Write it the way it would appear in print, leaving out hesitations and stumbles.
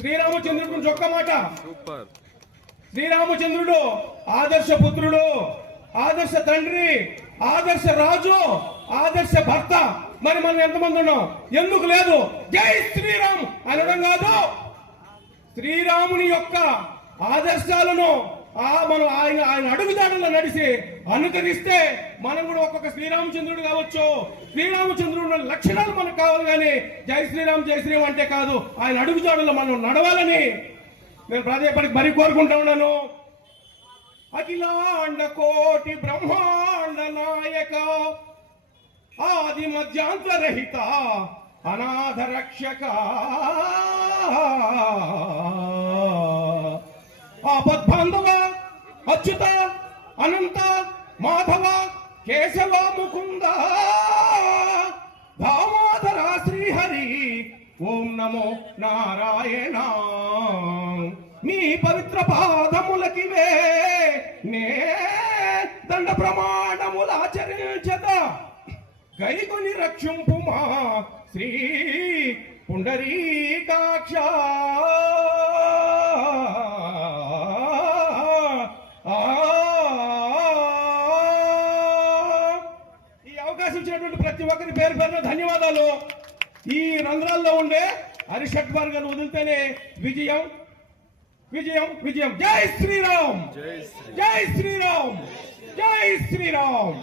శ్రీరామచంద్రుడి గురించి ఒక్క మాట. శ్రీరామచంద్రుడు ఆదర్శ పుత్రుడు, ఆదర్శ తండ్రి, ఆదర్శ రాజు, ఆదర్శ భర్త. మరి మనం ఎంతమంది ఉన్నాం? ఎందుకు లేదు జై శ్రీరామ్ అనడం కాదు, శ్రీరాముని యొక్క ఆదర్శాలను మనం ఆయన అడుగుదాడుల్లో నడిచి అనుకరిస్తే మనం కూడా ఒక్కొక్క శ్రీరామచంద్రుడు కావచ్చు. శ్రీరామచంద్రుడు లక్షణాలు మనకు కావాలి, కానీ జై శ్రీరామ్ అంటే కాదు. ఆయన అడుగుదాడుల్లో మనం నడవాలని నేను ప్రాధాన్యపడికి మరీ కోరుకుంటా ఉన్నాను. అఖిలాండ కోటి బ్రహ్మాండ నాయక, ఆది మధ్యాంతరహిత, అనాథ రక్షక, ఆపద్బాంధవ, అచ్యుత, అనంత, మాధవ, కేశవ, ముకుంద, దామోదర, శ్రీహరి, ఓం నమో నారాయణ. మీ పవిత్ర పాదములకివే నే దండ ప్రమాణములాచరించద, గైకొని రక్షింపుమా శ్రీ పుండరీకాక్ష. ఈ అవకాశం ఇచ్చినటువంటి ప్రతి ఒక్కరి పేరు పేరున ధన్యవాదాలు. ఈ రంధ్రాల్లో ఉండే హరిషడ్వర్గాలు వదిలితేనే విజయం విజయం విజయం. జై శ్రీరామ్, జై శ్రీరామ్, జై శ్రీరామ్.